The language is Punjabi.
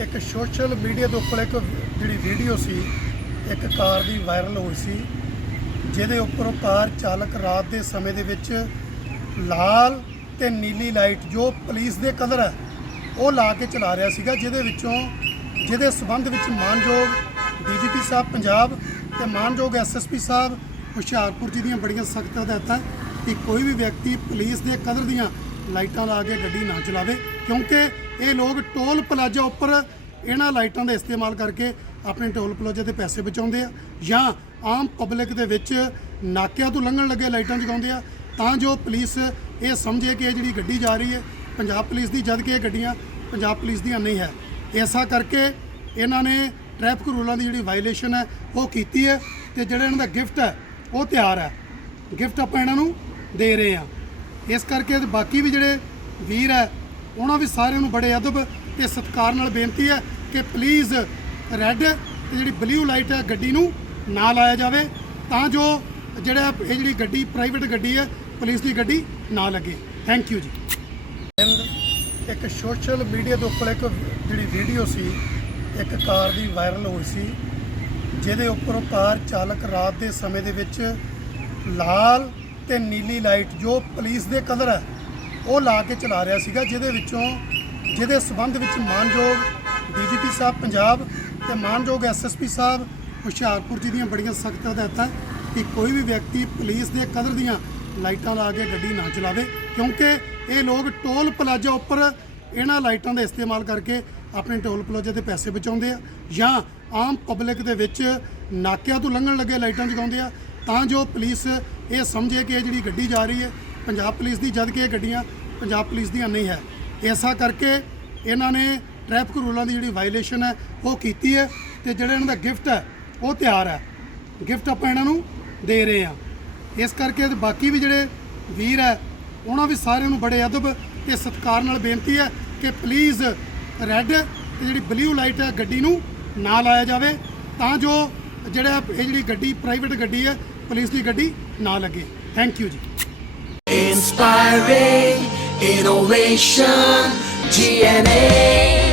ਇੱਕ ਸੋਸ਼ਲ ਮੀਡੀਆ ਦੇ ਉੱਪਰ ਇੱਕ ਜਿਹੜੀ ਵੀਡੀਓ ਸੀ, ਇੱਕ ਕਾਰ ਦੀ ਵਾਇਰਲ ਹੋਈ ਸੀ, ਜਿਹਦੇ ਉੱਪਰ ਕਾਰ ਚਾਲਕ ਰਾਤ ਦੇ ਸਮੇਂ ਦੇ ਵਿੱਚ ਲਾਲ ਤੇ ਨੀਲੀ ਲਾਈਟ ਜੋ ਪੁਲਿਸ ਦੇ ਕਲਰ ਹੈ, ਉਹ ਲਾ ਕੇ ਚਲਾ ਰਿਹਾ ਸੀਗਾ, ਜਿਹਦੇ ਵਿੱਚੋਂ, ਜਿਹਦੇ ਸਬੰਧ ਵਿੱਚ ਮਾਨਯੋਗ ਡੀਜੀਪੀ ਸਾਹਿਬ ਪੰਜਾਬ ਤੇ ਮਾਨਯੋਗ ਐਸਐਸਪੀ ਸਾਹਿਬ ਹੁਸ਼ਿਆਰਪੁਰ ਜੀ ਦੀਆਂ ਬੜੀਆਂ ਸਖਤ ਹਦਾਇਤਾਂ ਕਿ ਕੋਈ ਵੀ ਵਿਅਕਤੀ ਪੁਲਿਸ ਦੇ ਕਦਰ ਦੀਆਂ ਲਾਈਟਾਂ ਲਾ ਕੇ ਗੱਡੀ ਨਾ ਚਲਾਵੇ, ਕਿਉਂਕਿ ਇਹ ਲੋਕ ਟੋਲ ਪਲਾਜ਼ਾ ਉੱਪਰ ਇਹਨਾਂ ਲਾਈਟਾਂ ਦਾ ਇਸਤੇਮਾਲ ਕਰਕੇ ਆਪਣੇ ਟੋਲ ਪਲਾਜ਼ਾ 'ਤੇ ਪੈਸੇ ਬਚਾਉਂਦੇ ਆ ਜਾਂ ਆਮ ਪਬਲਿਕ ਦੇ ਵਿੱਚ ਨਾਕਿਆਂ ਤੋਂ ਲੰਘਣ ਲੱਗੇ ਲਾਈਟਾਂ ਜਗਾਉਂਦੇ ਆ। ਤਾਂ ਜੋ ਪੁਲਿਸ ਇਹ ਸਮਝੇ ਕਿ ਇਹ ਜਿਹੜੀ ਗੱਡੀ ਜਾ ਰਹੀ ਹੈ, ਪੰਜਾਬ ਪੁਲਿਸ ਦੀ ਜਦ ਕਿ ਇਹ ਗੱਡੀਆਂ ਪੰਜਾਬ ਪੁਲਿਸ ਦੀਆਂ ਨਹੀਂ ਹੈ। ਐਸਾ ਕਰਕੇ ਇਹਨਾਂ ਨੇ ਟ੍ਰੈਫਿਕ ਰੂਲਾਂ ਦੀ ਜਿਹੜੀ ਵਾਇਲੇਸ਼ਨ ਹੈ, ਉਹ ਕੀਤੀ ਹੈ ਤੇ ਜਿਹੜਾ ਇਹਨਾਂ ਦਾ ਗਿਫਟ ਹੈ, ਉਹ ਤਿਆਰ ਹੈ। ਗਿਫਟ ਆਪਾਂ ਇਹਨਾਂ ਨੂੰ ਦੇ ਰਹੇ ਹਾਂ। ਇਸ ਕਰਕੇ ਬਾਕੀ ਵੀ ਜਿਹੜੇ ਵੀਰ ਹੈ ਉਹਨਾਂ ਵੀ ਸਾਰਿਆਂ ਨੂੰ ਬੜੇ ਅਦਬ ਤੇ ਸਤਿਕਾਰ ਨਾਲ ਬੇਨਤੀ ਹੈ ਕਿ ਪਲੀਜ਼ ਰੈੱਡ ਤੇ ਜਿਹੜੀ ਬਲੂ ਲਾਈਟ ਹੈ ਗੱਡੀ ਨੂੰ ਨਾ ਲਾਇਆ ਜਾਵੇ, ਤਾਂ ਜੋ ਜਿਹੜਾ ਇਹ ਜਿਹੜੀ ਗੱਡੀ ਪ੍ਰਾਈਵੇਟ ਗੱਡੀ ਹੈ ਪੁਲਿਸ ਦੀ ਗੱਡੀ ਨਾ ਲੱਗੇ। ਥੈਂਕ ਯੂ ਜੀ। ਇੱਕ ਸੋਸ਼ਲ ਮੀਡੀਆ ਦੇ ਉੱਪਰ ਇੱਕ ਜਿਹੜੀ ਵੀਡੀਓ ਸੀ, ਇੱਕ ਕਾਰ ਦੀ ਵਾਇਰਲ ਹੋਈ ਸੀ, ਜਿਹਦੇ ਉੱਪਰ ਉਹ ਕਾਰ ਚਾਲਕ ਰਾਤ ਦੇ ਸਮੇਂ ਦੇ ਵਿੱਚ ਲਾਲ ਤੇ ਨੀਲੀ ਲਾਈਟ ਜੋ ਪੁਲਿਸ ਦੇ ਕਲਰ ਹੈ ਉਹ ਲਾ ਕੇ ਚਲਾ ਰਿਹਾ ਸੀਗਾ, ਜਿਹਦੇ ਵਿੱਚੋਂ, ਜਿਹਦੇ ਸਬੰਧ ਵਿੱਚ ਮਾਨਯੋਗ ਡੀਜੀਪੀ ਸਾਹਿਬ ਪੰਜਾਬ ਤੇ ਮਾਨਯੋਗ ਐਸਐਸਪੀ ਸਾਹਿਬ ਹੁਸ਼ਿਆਰਪੁਰ ਜੀ ਦੀਆਂ ਬੜੀਆਂ ਸਖਤ ਹਦਾਇਤਾਂ ਕਿ ਕੋਈ ਵੀ ਵਿਅਕਤੀ ਪੁਲਿਸ ਦੇ ਕਦਰ ਦੀਆਂ ਲਾਈਟਾਂ ਲਾ ਕੇ ਗੱਡੀ ਨਾ ਚਲਾਵੇ, ਕਿਉਂਕਿ ਇਹ ਲੋਕ ਟੋਲ ਪਲਾਜ਼ਾ ਉੱਪਰ ਇਹਨਾਂ ਲਾਈਟਾਂ ਦਾ ਇਸਤੇਮਾਲ ਕਰਕੇ ਆਪਣੇ ਟੋਲ ਪਲਾਜ਼ਾ ਦੇ ਪੈਸੇ ਬਚਾਉਂਦੇ ਆ ਜਾਂ ਆਮ ਪਬਲਿਕ ਦੇ ਵਿੱਚ ਨਾਕਿਆਂ ਤੋਂ ਲੰਘਣ ਲੱਗੇ ਲਾਈਟਾਂ ਜਗਾਉਂਦੇ ਆ, ਤਾਂ ਜੋ ਪੁਲਿਸ ਇਹ ਸਮਝੇ ਕਿ ਇਹ ਜਿਹੜੀ ਗੱਡੀ ਜਾ ਰਹੀ ਹੈ ਪੰਜਾਬ ਪੁਲਿਸ ਦੀ ਜਦ ਕਿ ਇਹ ਗੱਡੀਆਂ ਪੰਜਾਬ ਪੁਲਿਸ ਦੀਆਂ ਨਹੀਂ ਹੈ। ਐਸਾ ਕਰਕੇ ਇਹਨਾਂ ਨੇ ਟ੍ਰੈਫਿਕ ਰੂਲਾਂ ਦੀ ਜਿਹੜੀ ਵਾਇਲੇਸ਼ਨ ਹੈ, ਉਹ ਕੀਤੀ ਹੈ ਤੇ ਜਿਹੜਾ ਇਹਨਾਂ ਦਾ ਗਿਫਟ ਹੈ, ਉਹ ਤਿਆਰ ਹੈ। ਗਿਫਟ ਆਪਾਂ ਇਹਨਾਂ ਨੂੰ ਦੇ ਰਹੇ ਹਾਂ। ਇਸ ਕਰਕੇ ਬਾਕੀ ਵੀ ਜਿਹੜੇ ਵੀਰ ਹੈ, ਉਹਨਾਂ ਵੀ ਸਾਰਿਆਂ ਨੂੰ ਬੜੇ ਅਦਬ ਤੇ ਸਤਿਕਾਰ ਨਾਲ ਬੇਨਤੀ ਹੈ ਕਿ ਪਲੀਜ਼ ਰੈੱਡ ਤੇ ਜਿਹੜੀ ਬਲੂ ਲਾਈਟ ਹੈ, ਗੱਡੀ ਨੂੰ ਨਾ ਲਾਇਆ ਜਾਵੇ ਤਾਂ ਜੋ ਜਿਹੜਾ ਇਹ ਜਿਹੜੀ ਗੱਡੀ ਪ੍ਰਾਈਵੇਟ ਗੱਡੀ ਹੈ, ਪੁਲਿਸ ਦੀ ਗੱਡੀ ਨਾ ਲੱਗੇ। ਥੈਂਕ ਯੂ ਜੀ। inspiring innovation DNA.